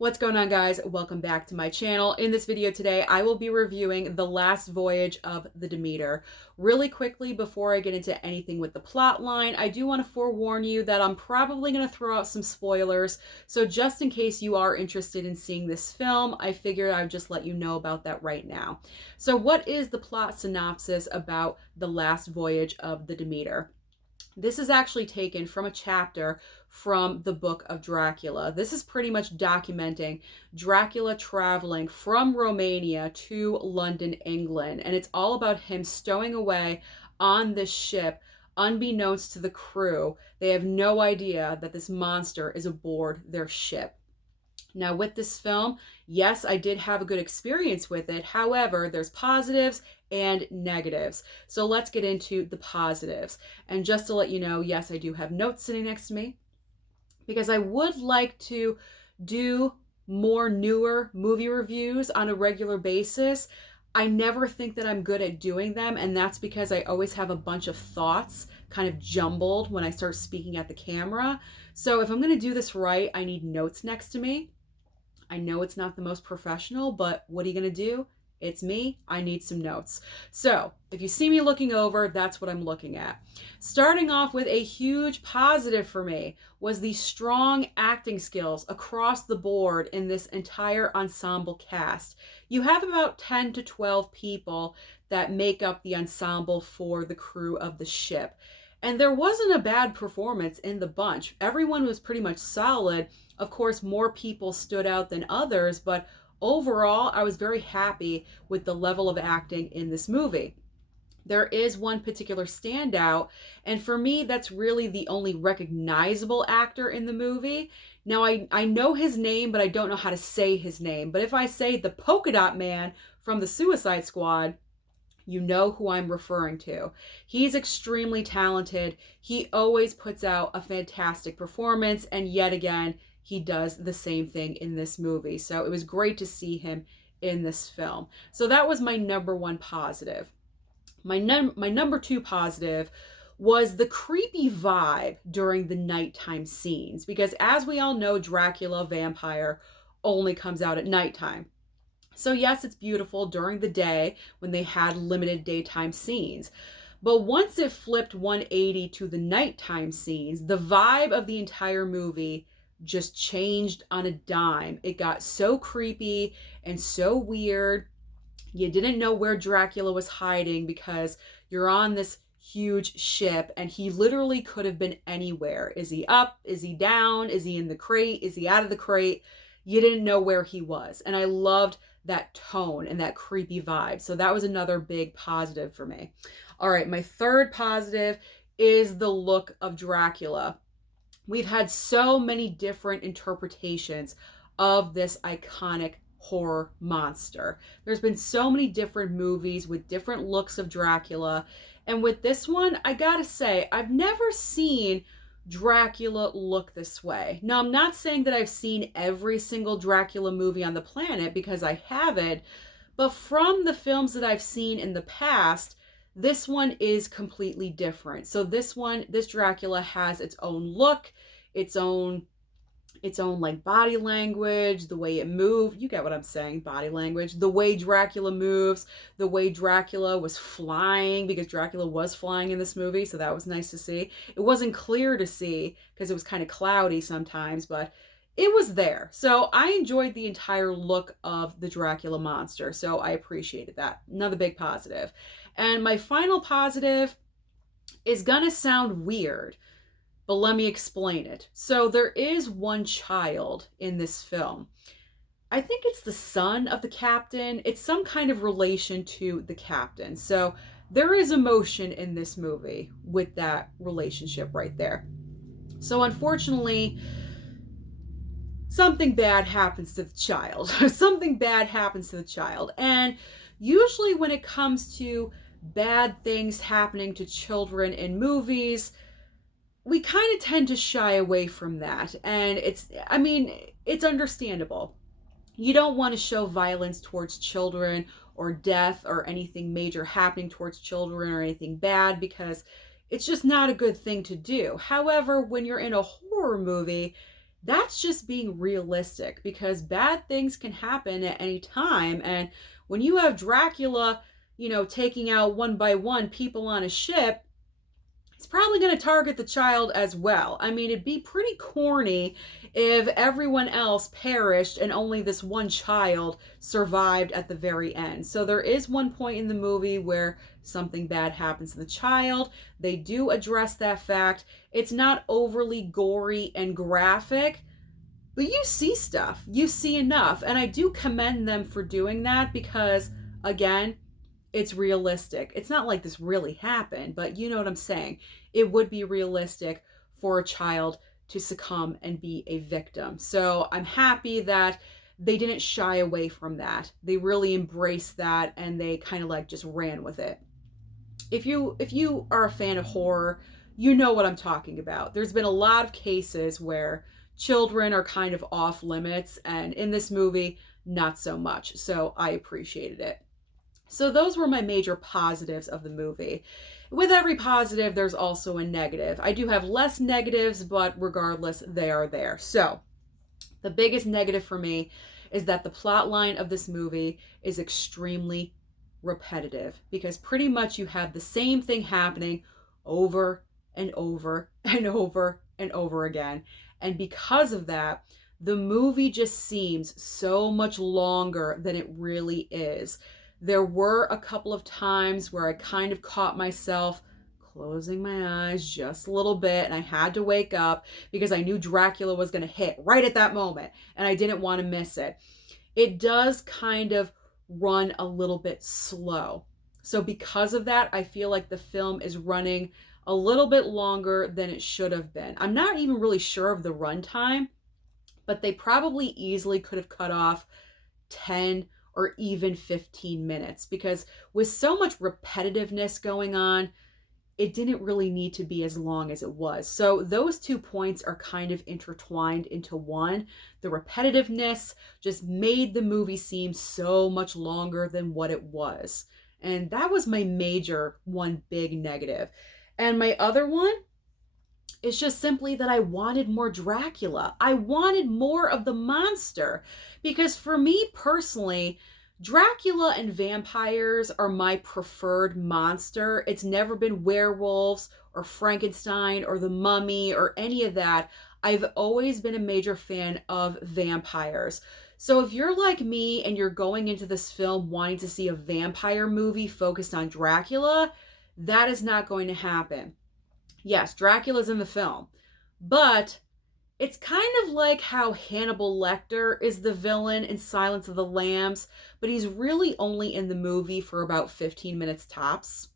What's going on, guys? Welcome back to my channel. In this video today, I will be reviewing The Last Voyage of the Demeter. Really quickly, before I get into anything with the plot line, I do want to forewarn you that I'm probably going to throw out some spoilers. So just in case you are interested in seeing this film, I figured I'd just let you know about that right now. So what is the plot synopsis about The Last Voyage of the Demeter? This is actually taken from a chapter from the book of Dracula. This is pretty much documenting Dracula traveling from Romania to London, England. And it's all about him stowing away on this ship, unbeknownst to the crew. They have no idea that this monster is aboard their ship. Now, with this film, yes, I did have a good experience with it. However, there's positives and negatives. So let's get into the positives. And just to let you know, yes, I do have notes sitting next to me because I would like to do more newer movie reviews on a regular basis. I never think that I'm good at doing them, and that's because I always have a bunch of thoughts kind of jumbled when I start speaking at the camera. So if I'm going to do this right, I need notes next to me. I know it's not the most professional, but what are you going to do? It's me. I need some notes. So if you see me looking over, that's what I'm looking at. Starting off with a huge positive for me was the strong acting skills across the board in this entire ensemble cast. You have about 10 to 12 people that make up the ensemble for the crew of the ship. And there wasn't a bad performance in the bunch. Everyone was pretty much solid. Of course, more people stood out than others, but overall, I was very happy with the level of acting in this movie. There is one particular standout, and for me, that's really the only recognizable actor in the movie. Now, I know his name, but I don't know how to say his name. But if I say the polka dot man from the Suicide Squad, you know who I'm referring to. He's extremely talented. He always puts out a fantastic performance, and yet again, he does the same thing in this movie. So it was great to see him in this film. So that was my number one positive. My number two positive was the creepy vibe during the nighttime scenes, because as we all know, Dracula vampire only comes out at nighttime. So yes, it's beautiful during the day when they had limited daytime scenes. But once it flipped 180 to the nighttime scenes, the vibe of the entire movie just changed on a dime. It got so creepy and so weird. You didn't know where Dracula was hiding because you're on this huge ship and he literally could have been anywhere. Is he up? Is he down? Is he in the crate? Is he out of the crate? You didn't know where he was. And I loved that tone and that creepy vibe. So that was another big positive for me. All right, my third positive is the look of Dracula. We've had so many different interpretations of this iconic horror monster. There's been so many different movies with different looks of Dracula. And with this one, I gotta say, I've never seen Dracula look this way. Now, I'm not saying that I've seen every single Dracula movie on the planet, because I haven't, but from the films that I've seen in the past, this one is completely different. So this Dracula has its own look, its own like body language, the way it moved. You get what I'm saying, body language. The way Dracula moves, the way Dracula was flying, because Dracula was flying in this movie, so that was nice to see. It wasn't clear to see because it was kind of cloudy sometimes, but it was there. So I enjoyed the entire look of the Dracula monster, so I appreciated that. Another big positive. And my final positive is gonna sound weird, but let me explain it. So there is one child in this film. I think it's the son of the captain. It's some kind of relation to the captain. So there is emotion in this movie with that relationship right there. So unfortunately, something bad happens to the child. Something bad happens to the child. And usually when it comes to bad things happening to children in movies, we kind of tend to shy away from that. And it's understandable. You don't want to show violence towards children or death or anything major happening towards children or anything bad, because it's just not a good thing to do. However, when you're in a horror movie, That's just being realistic, because bad things can happen at any time. And when you have Dracula, taking out one by one people on a ship, it's probably going to target the child as well. I mean, it'd be pretty corny if everyone else perished and only this one child survived at the very end. So there is one point in the movie where something bad happens to the child. They do address that fact. It's not overly gory and graphic, but you see stuff. You see enough. And I do commend them for doing that because, again, it's realistic. It's not like this really happened, but you know what I'm saying. It would be realistic for a child to succumb and be a victim. So I'm happy that they didn't shy away from that. They really embraced that, and they kind of like just ran with it. If you are a fan of horror, you know what I'm talking about. There's been a lot of cases where children are kind of off limits, and in this movie, not so much. So I appreciated it. So those were my major positives of the movie. With every positive, there's also a negative. I do have less negatives, but regardless, they are there. So the biggest negative for me is that the plot line of this movie is extremely repetitive, because pretty much you have the same thing happening over and over and over and over again. And because of that, the movie just seems so much longer than it really is. There were a couple of times where I kind of caught myself closing my eyes just a little bit, and I had to wake up because I knew Dracula was going to hit right at that moment, and I didn't want to miss it. It does kind of run a little bit slow. So because of that, I feel like the film is running a little bit longer than it should have been. I'm not even really sure of the runtime, but they probably easily could have cut off 10 or even 15 minutes, because with so much repetitiveness going on, it didn't really need to be as long as it was. So those 2 points are kind of intertwined into one. The repetitiveness just made the movie seem so much longer than what it was. And that was my major one big negative. And my other one, it's just simply that I wanted more Dracula. I wanted more of the monster, because for me personally, Dracula and vampires are my preferred monster. It's never been werewolves or Frankenstein or the Mummy or any of that. I've always been a major fan of vampires. So if you're like me and you're going into this film wanting to see a vampire movie focused on Dracula, that is not going to happen. Yes, Dracula's in the film, but it's kind of like how Hannibal Lecter is the villain in Silence of the Lambs, but he's really only in the movie for about 15 minutes tops.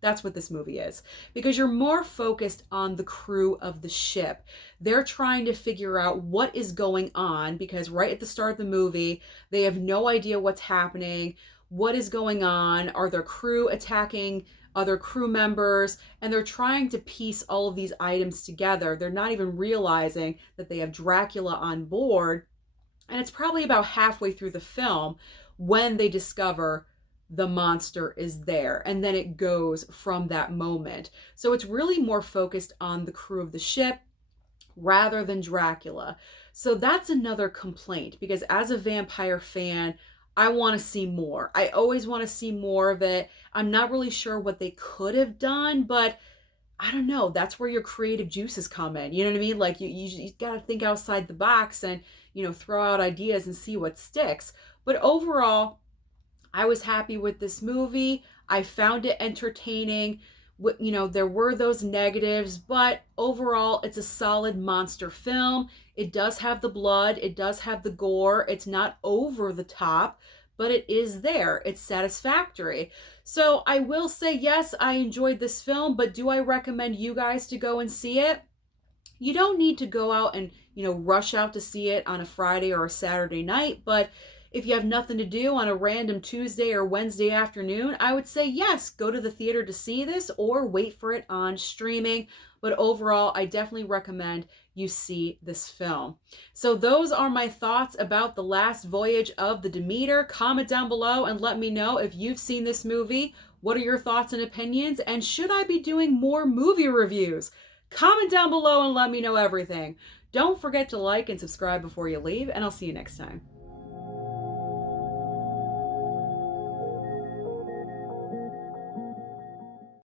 That's what this movie is, because you're more focused on the crew of the ship. They're trying to figure out what is going on, because right at the start of the movie, they have no idea what's happening. What is going on? Are their crew attacking other crew members? And they're trying to piece all of these items together. They're not even realizing that they have Dracula on board. And it's probably about halfway through the film when they discover the monster is there. And then it goes from that moment. So it's really more focused on the crew of the ship rather than Dracula. So that's another complaint, because as a vampire fan, I want to see more. I always want to see more of it. I'm not really sure what they could have done, but I don't know. That's where your creative juices come in. You know what I mean? Like you got to think outside the box and, throw out ideas and see what sticks. But overall, I was happy with this movie. I found it entertaining. There were those negatives, but overall, it's a solid monster film. It does have the blood. It does have the gore. It's not over the top, but it is there. It's satisfactory. So I will say, yes, I enjoyed this film, but do I recommend you guys to go and see it? You don't need to go out and, rush out to see it on a Friday or a Saturday night, but if you have nothing to do on a random Tuesday or Wednesday afternoon, I would say yes, go to the theater to see this or wait for it on streaming. But overall, I definitely recommend you see this film. So those are my thoughts about The Last Voyage of the Demeter. Comment down below and let me know if you've seen this movie. What are your thoughts and opinions? And should I be doing more movie reviews? Comment down below and let me know everything. Don't forget to like and subscribe before you leave, and I'll see you next time.